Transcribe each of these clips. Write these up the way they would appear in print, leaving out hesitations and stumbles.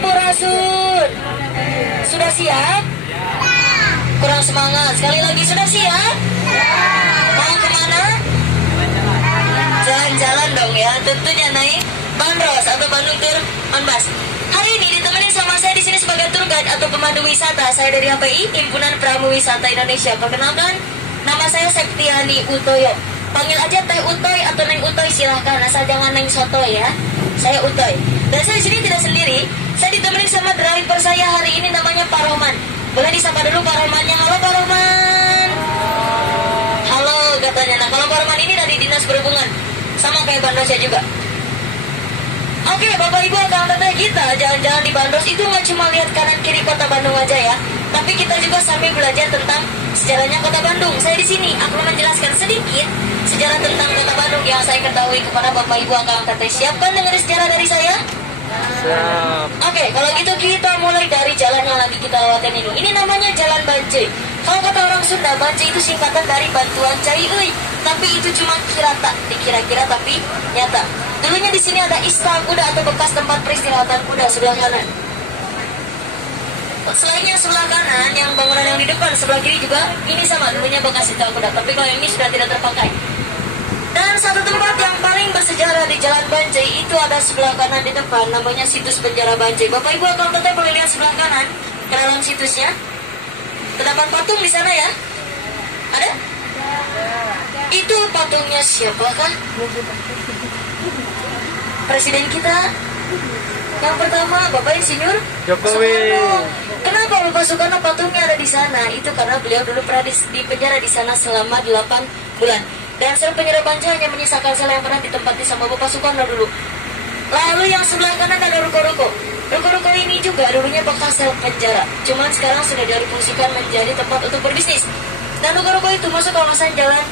Sampurasun. Sudah siap? Kurang semangat. Sekali lagi, sudah siap? Mau kemana? Jalan-jalan dong ya. Tentunya naik bandros atau Bandung Tour on Bus. Hari ini ditemani sama saya di sini sebagai tour guide atau pemandu wisata. Saya dari HPI, Himpunan Pramu Wisata Indonesia. Perkenalkan, nama saya Septiani Utoyo. Panggil aja Teh Utoy atau Neng Utoy, silahkan. Asal jangan Neng Sotoy ya. Saya Utoy. Dan saya di sini tidak sendiri. Saya ditemani sama driver saya hari ini, namanya Pak Rohman. Boleh disapa dulu Pak Rohmannya. Halo Pak Rohman. Halo katanya. Nah, kalau Pak Rohman ini dari Dinas Perhubungan, sama kayak Bandrosnya juga. Oke, Bapak Ibu akan teteh, kita jalan-jalan di Bandros itu nggak cuma lihat kanan kiri kota Bandung aja ya, tapi kita juga sambil belajar tentang sejarahnya kota Bandung. Saya di sini akan menjelaskan sedikit sejarah tentang kota Bandung yang saya ketahui kepada Bapak Ibu akan teteh. Siapkan dengar sejarah dari saya? Siap. Oke, kalau gitu kita mulai dari jalan yang lagi kita lewatin ini. Ini namanya Jalan Bancai. Kalau kata orang Sunda, Bancai itu singkatan dari bantuan cai euy. Tapi itu cuma dikira-kira tapi nyata. Dulunya di sini ada istal kuda atau bekas tempat peristirahatan kuda sebelah kanan. Selainnya sebelah kanan, yang bangunan yang di depan sebelah kiri juga ini sama, dulunya bekas istal kuda. Tapi kalau ini sudah tidak terpakai. Dan satu tempat yang paling bersejarah di Jalan Bancai itu ada sebelah kanan di depan, namanya situs penjara Bancai. Bapak Ibu kalau tetap boleh lihat sebelah kanan ke dalam situsnya. Terdapat patung di sana ya? Ada? Itu patungnya siapakah? Presiden kita yang pertama, Bapak Insinyur Jokowi. Soekarno. Kenapa Bapak Soekarno patungnya ada di sana? Itu karena beliau dulu pernah di penjara di sana selama 8 bulan. Dan sel penyerap Bancai hanya menyisakan sel yang pernah ditempati sama Bapak Soekarno dulu. Lalu yang sebelah kanan ada ruko-ruko. Ruko-ruko ini juga dulunya bekas sel penjara. Cuman sekarang sudah difungsikan menjadi tempat untuk berbisnis. Dan ruko-ruko itu masuk kawasan jalan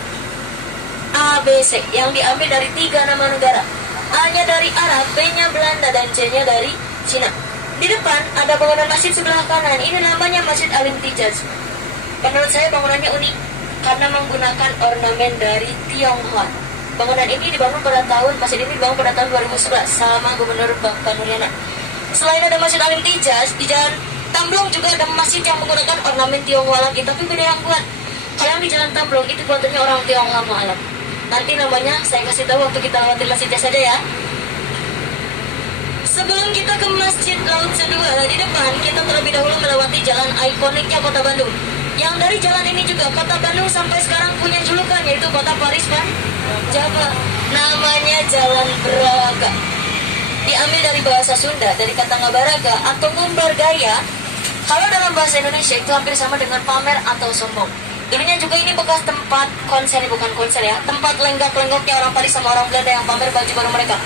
ABC yang diambil dari 3 nama negara. A-nya dari Arab, B-nya Belanda, dan C-nya dari Cina. Di depan ada bangunan masjid sebelah kanan. Ini namanya Masjid Alim Tijaz. Menurut saya bangunannya unik karena menggunakan ornamen dari Tionghoa. Bangunan ini dibangun pada masjid ini dibangun pada tahun 2011 sama Gubernur Bapak Nuriana. Selain ada Masjid Alim Tijaz, di Jalan Tamblong juga ada masjid yang menggunakan ornamen Tionghoa lagi, tapi beda yang buat. Kalau yang di Jalan Tamblong itu buatannya orang Tionghoa malam. Nanti namanya saya kasih tahu waktu kita lewatin masjidnya saja ya. Sebelum kita ke Masjid Laut Sedua, di depan kita terlebih dahulu melewati jalan ikoniknya Kota Bandung. Yang dari jalan ini juga Kota Bandung sampai sekarang punya julukan, yaitu Kota Paris Jawa. Namanya Jalan Braga. Diambil dari bahasa Sunda, dari kata ngabaraga atau ngumbar gaya. Kalau dalam bahasa Indonesia itu hampir sama dengan pamer atau sombong. Dulunya juga ini bekas tempat konser, bukan konser ya, tempat lenggak-lenggoknya orang Paris sama orang Belanda yang pamer baju baru mereka.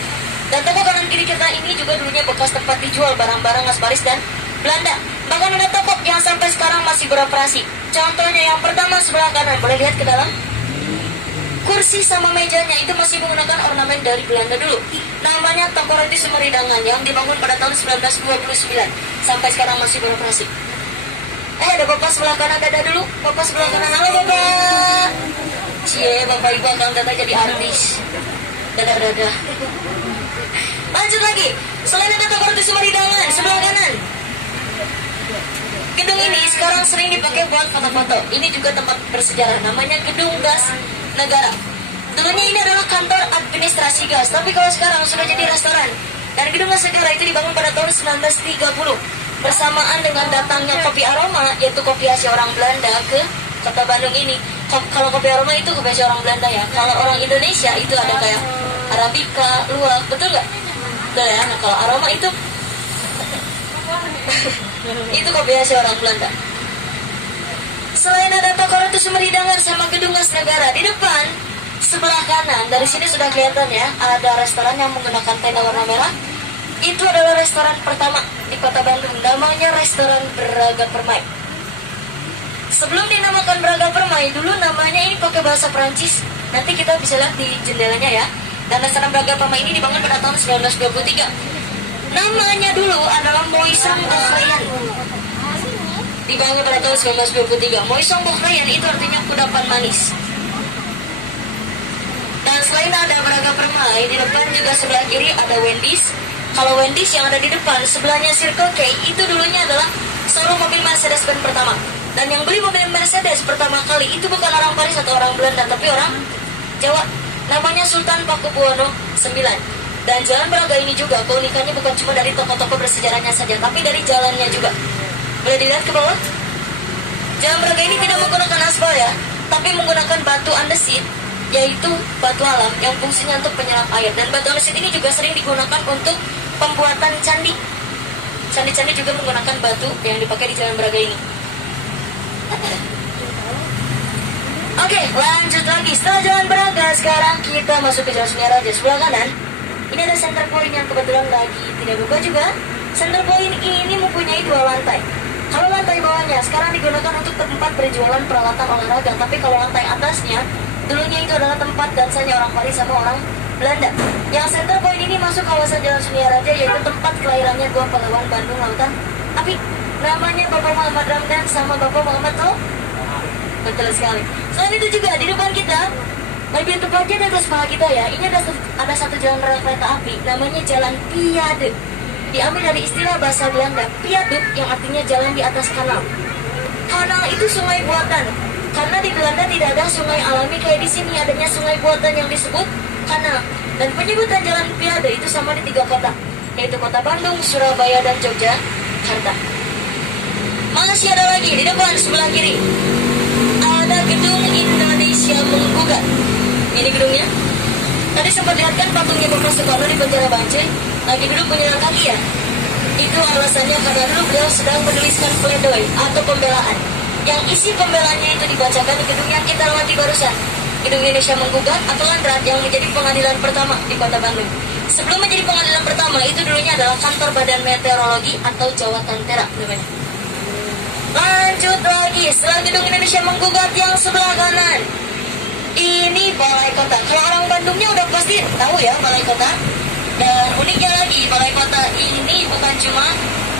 Dan toko kanan kiri kita ini juga dulunya bekas tempat dijual barang-barang khas Paris dan Belanda. Bahkan ada toko yang sampai sekarang masih beroperasi. Contohnya yang pertama sebelah kanan, boleh lihat ke dalam. Kursi sama mejanya itu masih menggunakan ornamen dari Belanda dulu. Namanya Toko Roti Sumeridangan yang dibangun pada tahun 1929. Sampai sekarang masih beroperasi. Ada Bapak sebelah kanan, dada dulu. Bapak sebelah kanan, halo Bapak. Cie, Bapak Ibu akan datang jadi artis. Dada-dada. Lanjut lagi. Selain ada Toko Roti Sumeridangan, sebelah kanan. Gedung ini sekarang sering dipakai buat foto-foto. Ini juga tempat bersejarah, namanya Gedung Gas Negara. Dulunya ini adalah kantor administrasi gas, tapi kalau sekarang sudah jadi restoran. Dan Gedung Gas Negara itu dibangun pada tahun 1930. Bersamaan dengan datangnya kopi aroma, yaitu kopi hasil orang Belanda ke Kota Bandung ini. Kalau kopi aroma itu kopi hasil orang Belanda ya. Kalau orang Indonesia itu ada kayak Arabica, Luwak, betul nggak? Betul ya. Nah, kalau aroma itu itu kopi hasil orang Belanda. Selain ada Toko Roti Sumeridangan sama Gedung Gas Negara, di depan sebelah kanan dari sini sudah kelihatan ya, ada restoran yang menggunakan tenda warna merah. Itu adalah restoran pertama di Kota Bandung, namanya Restoran Braga Permai. Sebelum dinamakan Braga Permai, dulu namanya ini pakai bahasa Perancis. Nanti kita bisa lihat di jendelanya ya. Dan restoran Braga Permai ini dibangun pada tahun 1923. Namanya dulu adalah Moisang Bokhrayan. Dibangun pada tahun 1923. Moisang Bokhrayan itu artinya kudapan manis. Dan selain ada Braga Permai, di depan juga sebelah kiri ada Wendy's. Kalau Wendy's yang ada di depan, sebelahnya Circle K, itu dulunya adalah showroom mobil Mercedes-Benz pertama. Dan yang beli mobil Mercedes pertama kali itu bukan orang Paris atau orang Belanda, tapi orang Jawa. Namanya Sultan Pakubuwono IX. Dan Jalan Braga ini juga keunikannya bukan cuma dari toko-toko bersejarahnya saja, tapi dari jalannya juga. Boleh dilihat ke bawah? Jalan Braga ini tidak menggunakan aspal ya, tapi menggunakan batu andesit, yaitu batu alam yang fungsinya untuk penyerap air. Dan batu andesit ini juga sering digunakan untuk pembuatan candi. Candi-candi juga menggunakan batu yang dipakai di Jalan Braga ini. Oke, lanjut lagi. Setelah Jalan Braga, sekarang kita masuk ke Jalan Sunyaraja. Sebelah kanan, ini ada center point yang kebetulan lagi tidak buka juga. Center point ini mempunyai 2 lantai. Kalau lantai bawahnya sekarang digunakan untuk tempat berjualan peralatan olahraga, tapi kalau lantai atasnya dulunya itu adalah tempat dansanya orang Paris sama orang Belanda. Yang center point ini masuk kawasan Jalan Sunyaraja, yaitu tempat kelahirannya 2 pahlawan Bandung Lautan Api. Namanya Bapak Muhammad Ramdan sama Bapak Muhammad Toh. Betul sekali. Selain itu juga di depan kita, lebih tepatnya di atas kepala kita ya, ini ada satu jalan rel kereta api, namanya Jalan Piade. Diambil dari istilah bahasa Belanda, Piaduk, yang artinya jalan di atas kanal. Kanal itu sungai buatan, karena di Belanda tidak ada sungai alami kayak di sini, adanya sungai buatan yang disebut kanal. Dan penyebutan Jalan Piade itu sama di 3 kota, yaitu kota Bandung, Surabaya, dan Yogyakarta. Masih ada lagi di depan sebelah kiri, ada gedung Indonesia Menggugat. Ini gedungnya. Tadi sempat lihat kan patungnya Bapak Soekarno di penjara Bancai, lagi duduk penyerang kaki ya. Itu alasannya karena dulu beliau sedang menuliskan pledoi atau pembelaan. Yang isi pembelaannya itu dibacakan di gedung yang kita lewati barusan, Gedung Indonesia Menggugat atau Landrat, yang menjadi pengadilan pertama di kota Bandung. Sebelum menjadi pengadilan pertama, itu dulunya adalah kantor Badan Meteorologi atau Jawa Tantera namanya. Lanjut lagi, setelah Gedung Indonesia Menggugat yang sebelah kanan, ini Balai Kota. Kalau orang Bandungnya udah pasti tahu ya Balai Kota. Dan uniknya lagi, Balai Kota ini bukan cuma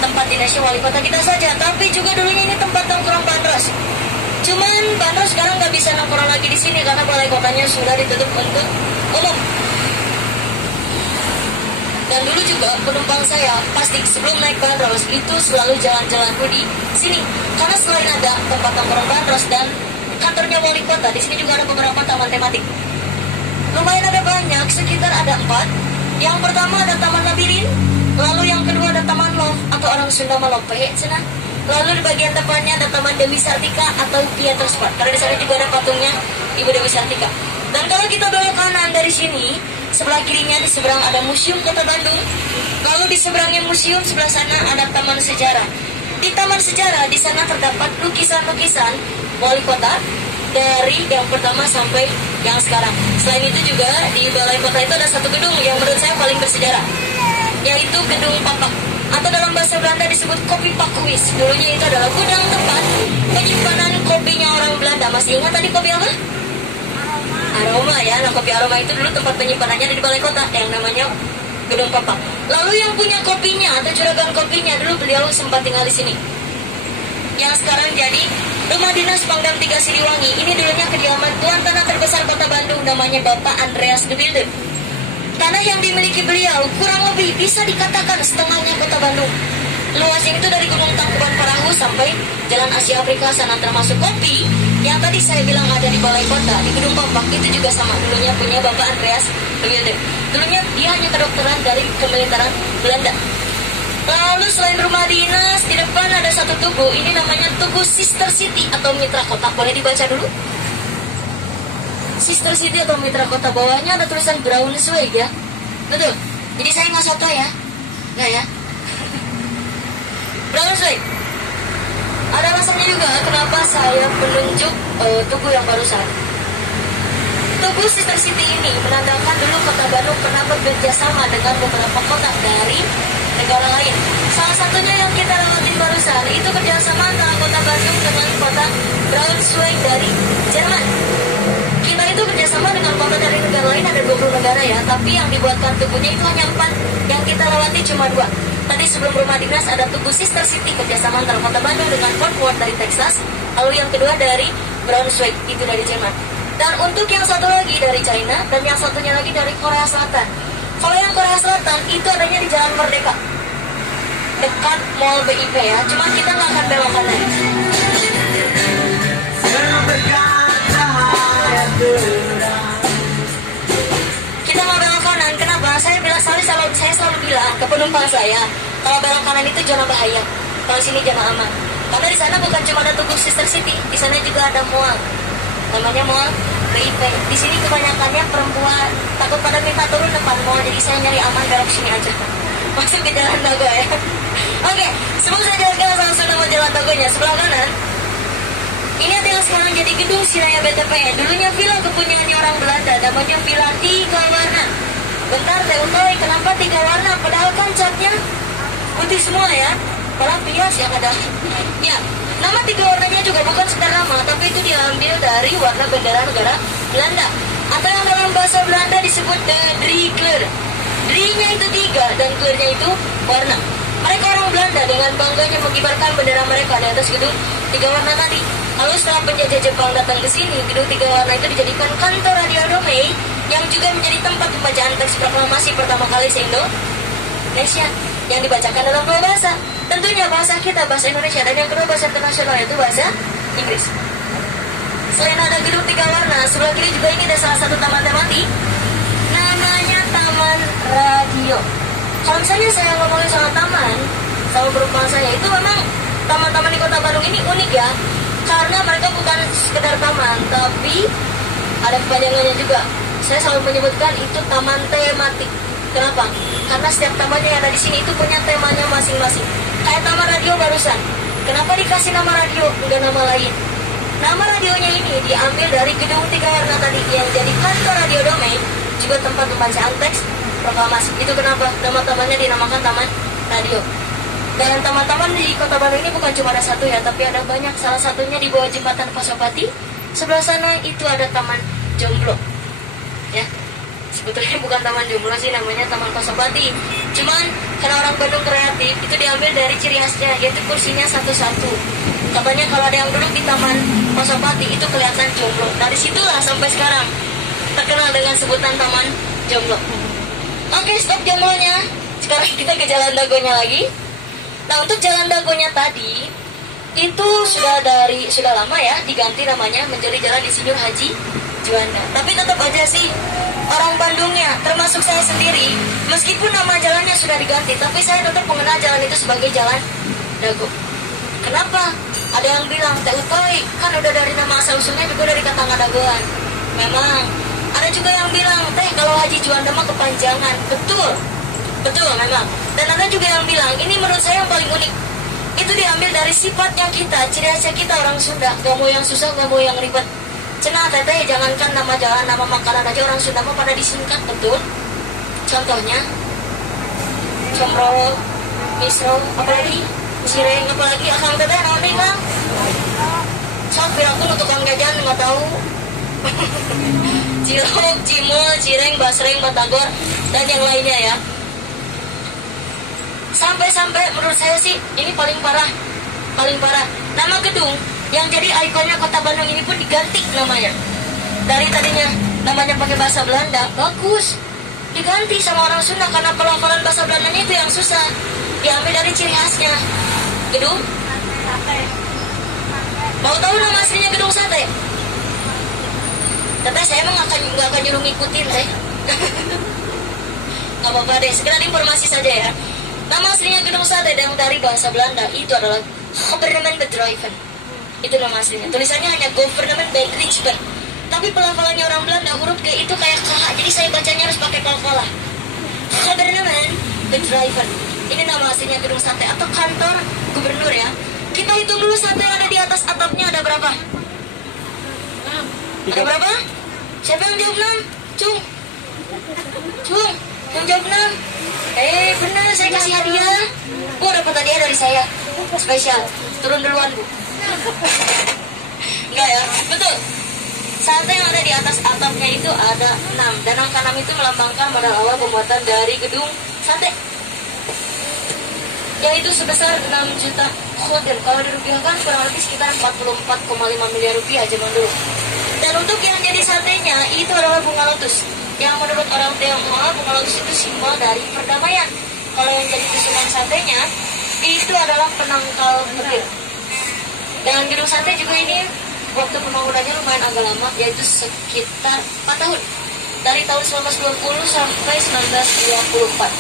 tempat dinasnya wali kota kita saja, tapi juga dulunya ini tempat nongkrong bandros. Cuman bandros sekarang nggak bisa nongkrong lagi di sini karena Balai Kotanya sudah ditutup untuk umum. Dan dulu juga penumpang saya pasti sebelum naik bandros itu selalu jalan-jalan di sini, karena selain ada tempat nongkrong bandros dan kantornya wali kota, di sini juga ada beberapa taman tematik. Lumayan ada banyak, sekitar ada 4. Yang pertama ada Taman Labirin, lalu yang kedua ada Taman Love atau orang Sunda Malope, lalu di bagian depannya ada Taman Dewi Sartika atau Theaters Park, karena di sana juga ada patungnya Ibu Dewi Sartika. Dan kalau kita belok kanan dari sini, sebelah kirinya di seberang ada Museum Kota Bandung, lalu di seberangnya museum sebelah sana ada Taman Sejarah. Di Taman Sejarah di sana terdapat lukisan-lukisan wali kota dari yang pertama sampai yang sekarang. Selain itu juga di Balai Kota itu ada satu gedung yang menurut saya paling bersejarah, yaitu Gedung Papak atau dalam bahasa Belanda disebut Kopi Pakuis. Dulunya itu adalah gudang tempat penyimpanan kopinya orang Belanda. Masih ingat tadi kopi apa? Aroma ya. Nah, kopi aroma itu dulu tempat penyimpanannya di Balai Kota yang namanya Gedung Papak. Lalu yang punya kopinya atau juragan kopinya dulu beliau sempat tinggal di sini, yang sekarang jadi Rumah Dinas Pangdam 3 Siliwangi. Ini dulunya kediaman Tuan Tanah terbesar Kota Bandung, namanya Bapak Andreas de Wilde. Tanah yang dimiliki beliau kurang lebih bisa dikatakan setengahnya Kota Bandung. Luasnya itu dari Gunung Tangkuban Parahu sampai Jalan Asia Afrika sana, termasuk kopi yang tadi saya bilang ada di Balai Kota, di Gedung Papak, itu juga sama, dulunya punya Bapak Andreas de Wilde. Dulunya dia hanya kedokteran dari kemiliteran Belanda. Lalu selain rumah dinas, di depan ada satu tugu. Ini namanya Tugu Sister City atau Mitra Kota. Boleh dibaca dulu? Sister City atau Mitra Kota. Bawahnya ada tulisan Braunschweig ya. Betul. Jadi saya nggak soto ya. Nggak ya. Braunschweig. Ada alasannya juga kenapa saya menunjuk tugu yang barusan. Tugu Sister City ini menandakan dulu Kota Bandung pernah bekerja sama dengan beberapa kota dari negara lain. Salah satunya yang kita lewatin barusan itu kerjasama antara Kota Bandung dengan Kota Braunschweig dari Jerman. Kita itu kerjasama dengan kota dari negara lain ada 20 negara ya, tapi yang dibuatkan tubuhnya itu hanya 4, yang kita lewati cuma 2. Tadi sebelum rumah dinas ada Tugu Sister City, kerjasama antara Kota Bandung dengan Fort Worth dari Texas, lalu yang kedua dari Braunschweig itu dari Jerman. Dan untuk yang satu lagi dari China, dan yang satunya lagi dari Korea Selatan. Kalau yang Korea Selatan itu adanya di Jalan Merdeka, dekat Mall BIP ya. Cuma kita nggak akan belok kanan. Kita mau belok kanan. Kenapa? Saya selalu bilang ke penumpang saya, kalau belok kanan itu zona bahaya. Kalau sini zona aman. Karena di sana bukan cuma ada Tugu Sister City, di sana juga ada mall. Namanya Mall BIP. Di sini kebanyakannya perempuan, takut pada minta turun depan mall, jadi saya nyari aman belok sini aja. Masuk ke Jalan Dago ya. Oke, sebelum saya jelaskan langsung nama Jalan Dagonya, sebelah kanan ini ada yang sekarang jadi gedung Siraya BTP. Dulunya villa kepunyaannya orang Belanda, namanya Villa 3 Warna. Bentar, Teh Utoy, kenapa 3 warna? Padahal kan catnya putih semua ya. Padahal bias yang ada. Ya, nama 3 warnanya juga bukan sekedar nama, tapi itu diambil dari warna bendera negara Belanda. Atau yang dalam bahasa Belanda disebut de drie kleur. Drie-nya itu 3 dan kleurnya itu warna. Mereka orang Belanda dengan bangganya mengibarkan bendera mereka di atas gedung 3 warna tadi. Lalu setelah penjajah Jepang datang ke sini, gedung 3 warna itu dijadikan kantor Radio Domei yang juga menjadi tempat pembacaan teks proklamasi pertama kali se-Indonesia yang dibacakan dalam 2 bahasa. Tentunya bahasa kita, bahasa Indonesia, dan yang kedua bahasa internasional yaitu bahasa Inggris. Selain ada gedung 3 warna, sebelah kiri juga ini ada salah satu taman tematik, namanya Taman Radio. Kalau misalnya saya ngomongin soal taman, sama perumpamaan saya, itu memang taman-taman di Kota Bandung ini unik ya, karena mereka bukan sekedar taman, tapi ada kepanjangannya juga. Saya selalu menyebutkan itu taman tematik. Kenapa? Karena setiap tamannya yang ada di sini itu punya temanya masing-masing. Kayak taman radio barusan. Kenapa dikasih nama radio, enggak nama lain? Nama radionya ini diambil dari gedung 3 warna tadi yang jadi kantor Radio Domei, juga tempat pembacaan teks proklamasi. Itu kenapa nama tamannya dinamakan Taman Radio. Dan taman-taman di Kota Bandung ini bukan cuma ada satu ya, tapi ada banyak. Salah satunya di bawah jembatan Pasopati. Sebelah sana itu ada Taman Jomblo. Ya, sebetulnya bukan Taman Jomblo sih, namanya Taman Pasopati. Cuman karena orang Bandung kreatif, itu diambil dari ciri khasnya, yaitu kursinya satu-satu. Katanya kalau ada yang duduk di Taman Pasopati itu kelihatan jomblo. Nah disitulah sampai sekarang terkenal dengan sebutan Taman Jomblo. Oke, stop jomblonya. Sekarang kita ke Jalan Dagonya lagi. Nah untuk Jalan Dagonya tadi itu sudah lama ya diganti namanya menjadi Jalan Insinyur Haji Juanda. Tapi tetap aja sih orang Bandungnya, termasuk saya sendiri, meskipun nama jalannya sudah diganti, tapi saya tetap mengenal jalan itu sebagai Jalan Dago. Kenapa? Ada yang bilang, Teh Utoy, kan udah dari nama asal-usulnya juga dari kata ngadagoan. Memang. Ada juga yang bilang, Teh kalau Haji Juanda mah kepanjangan. Betul. Betul memang. Dan ada juga yang bilang, ini menurut saya yang paling unik. Itu diambil dari sifatnya kita, ciri khasnya kita orang Sunda. Gak mau yang susah, gak mau yang ribet. Cenah Teteh, jangankan nama jalan, nama makanan aja orang Sunda mah pada disingkat, betul. Contohnya, Comro, Misro, apalagi? Cireng, apalagi? Akang Teteh, naon nih Kang? Sok, aku untuk Kang Jajan, nggak tahu. Cilok, Cimol, Cireng, Basreng, Batagor, dan yang lainnya ya. Sampai menurut saya sih ini paling parah. Nama gedung yang jadi ikonnya Kota Bandung ini pun diganti namanya. Dari tadinya namanya pakai bahasa Belanda, bagus. Diganti sama orang Sunda karena pelafalan bahasa Belandanya itu yang susah. Diambil dari ciri khasnya. Gedung sate. Mau tahu nama aslinya gedung sate? Tapi saya emang nggak akan nyuruh ngikutin deh. Nggak apa-apa deh, sekedar informasi saja ya. Nama aslinya gedung sate yang dari bahasa Belanda itu adalah Government Bedrijven. Itu nama aslinya. Tulisannya hanya Government Bedrijven. Tapi pelafalannya orang Belanda, huruf G itu kayak K. Jadi saya bacanya harus pakai pelafalan. Government Bedrijven. Ini nama aslinya gedung sate atau kantor gubernur ya. Kita hitung dulu sate yang ada di atas atapnya ada berapa? Ada berapa? Siapa yang jawab 6? Cung, yang jawab 6. Benar, saya kasih hadiah. Dapat hadiah dari saya. Spesial. Turun duluan, Bu. Enggak ya? Betul. Sate yang ada di atas atapnya itu ada 6. Dan angka 6 itu melambangkan modal awal pembuatan dari gedung sate. Yaitu sebesar 6 juta khoder. Kalau dirupiahkan kurang lebih sekitar 44,5 miliar rupiah zaman dulu. Dan untuk yang jadi satenya itu adalah bunga lotus yang menurut orang Tionghoa bunga lotus itu simbol dari perdamaian. Kalau yang jadi tusukan satenya itu adalah penangkal petir. Dan gedung sate juga ini waktu pembangunannya lumayan agak lama, yaitu sekitar 4 tahun, dari tahun 1920 sampai 1924.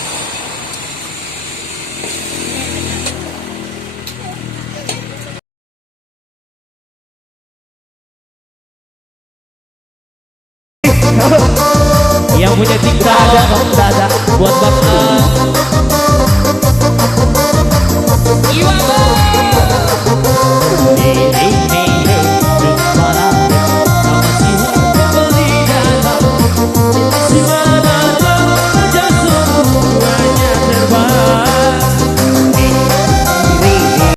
Yang punya tingkah ada, buat Bang